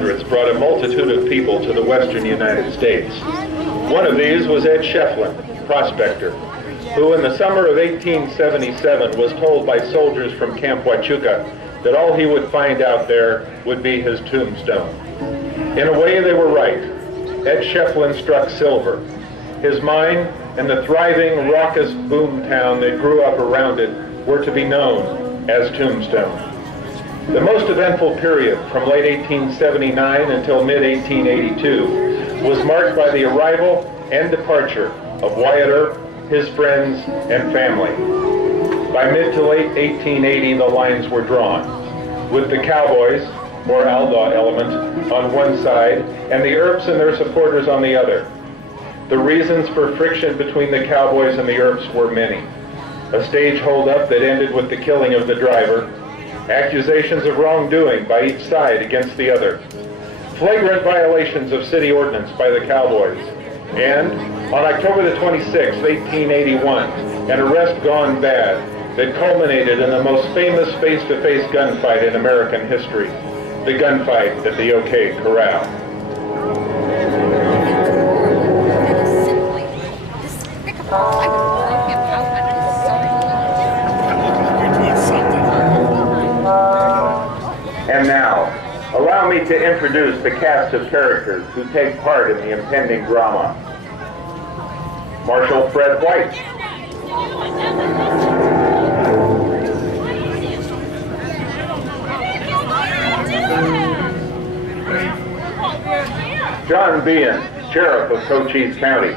1800s brought a multitude of people to the western United States. One of these was Ed Shefflin, prospector, who in the summer of 1877 was told by soldiers from Camp Huachuca that all he would find out there would be his tombstone. In a way, they were right. Ed Shefflin struck silver. His mine and the thriving, raucous boom town that grew up around it were to be known as Tombstone. The most eventful period from late 1879 until mid-1882 was marked by the arrival and departure of Wyatt Earp, his friends, and family. By mid to late 1880, the lines were drawn, with the Cowboys, or outlaw element, on one side, and the Earps and their supporters on the other. The reasons for friction between the Cowboys and the Earps were many. A stage holdup that ended with the killing of the driver, accusations of wrongdoing by each side against the other, flagrant violations of city ordinance by the Cowboys, and on October the 26th, 1881, an arrest gone bad that culminated in the most famous face-to-face gunfight in American history, the gunfight at the OK Corral. And now, allow me to introduce the cast of characters who take part in the impending drama. Marshal Fred White. John Behan, Sheriff of Cochise County.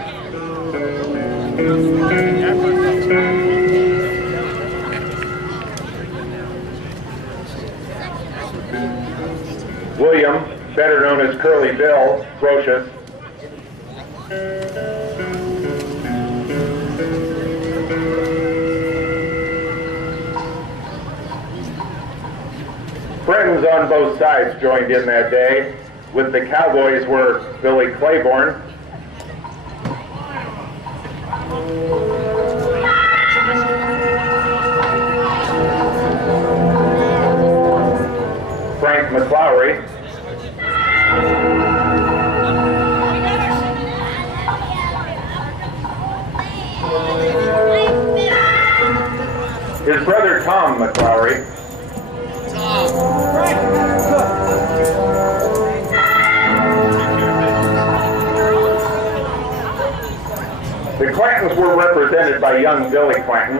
William, better known as Curly Bill, Brocious. Friends on both sides joined in that day. With the Cowboys were Billy Claiborne, Frank McLowry, his brother Tom McLowry, the Clantons were represented by young Billy Clanton.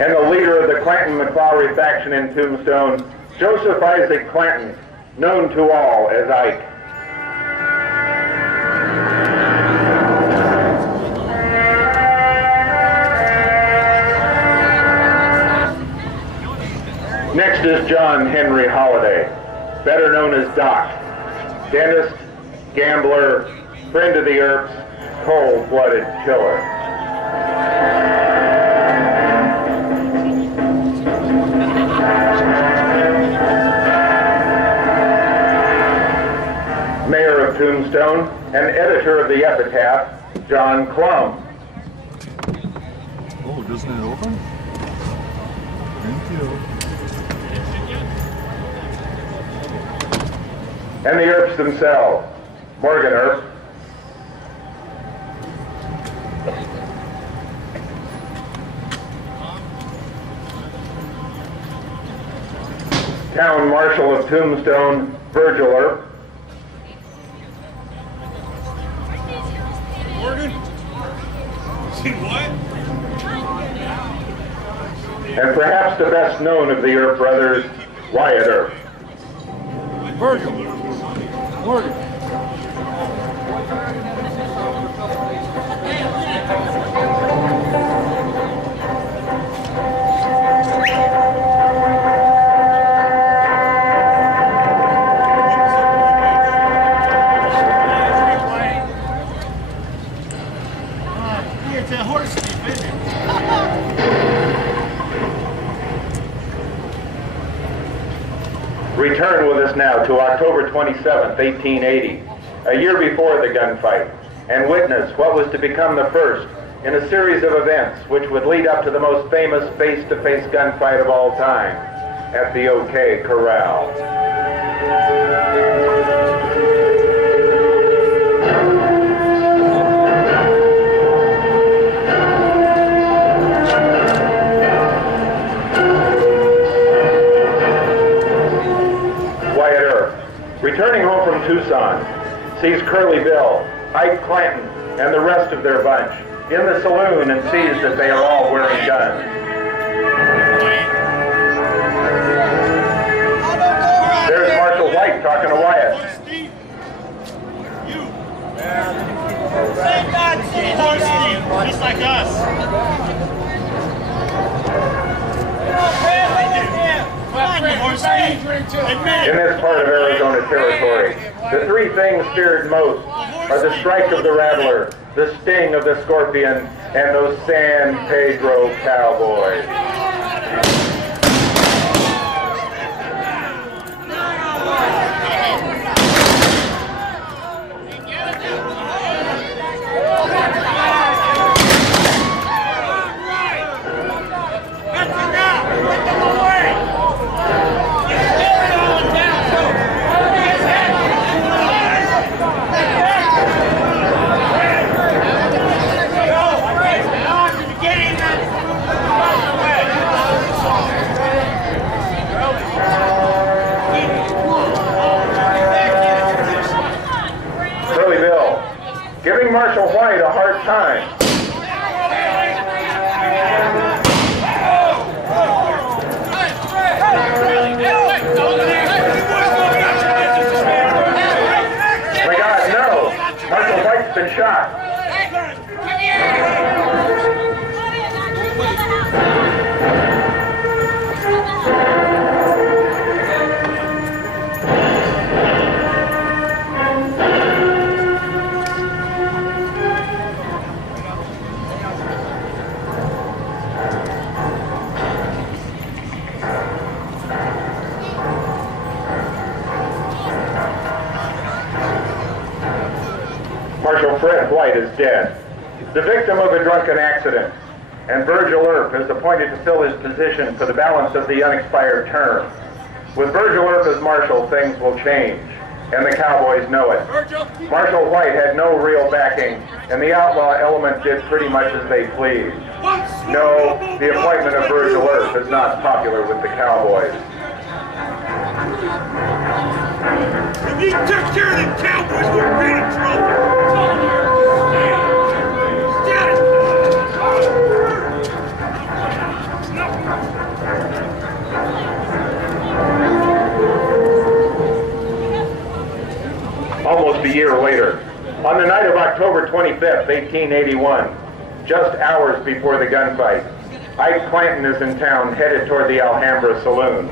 And the leader of the Clanton-McLowry faction in Tombstone, Joseph Isaac Clanton, known to all as Ike. Next is John Henry Holliday, better known as Doc, dentist, gambler, friend of the Earps, cold-blooded killer. Mayor of Tombstone and editor of the Epitaph, John Clum. Oh, doesn't it open? Thank you. And the Earps themselves, Morgan Earp, Town Marshal of Tombstone, Virgil Earp, Morgan? See what? and perhaps the best known of the Earp brothers, Wyatt Earp. Virgil. Morgan. It's a horse thief, isn't it? Return with us now to October 27th, 1880, a year before the gunfight, and witness what was to become the first in a series of events which would lead up to the most famous face-to-face gunfight of all time at the OK Corral. Returning home from Tucson, sees Curly Bill, Ike Clanton, and the rest of their bunch in the saloon and sees that they are all wearing guns. There's Marshal White talking to Wyatt. You. Horse thief, just like us. In this part of Arizona territory, the three things feared most are the strike of the rattler, the sting of the scorpion, and those San Pedro cowboys. Giving Marshal White a hard time. My God, no! Marshal White's been shot. Marshal Fred White is dead, the victim of a drunken accident, and Virgil Earp is appointed to fill his position for the balance of the unexpired term. With Virgil Earp as marshal, things will change, and the cowboys know it. Marshal White had no real backing, and the outlaw element did pretty much as they pleased. No, the appointment of Virgil Earp is not popular with the cowboys. If you took care of them cowboys, we'd be in trouble. Almost a year later, on the night of October 25th, 1881, just hours before the gunfight, Ike Clanton is in town headed toward the Alhambra Saloon.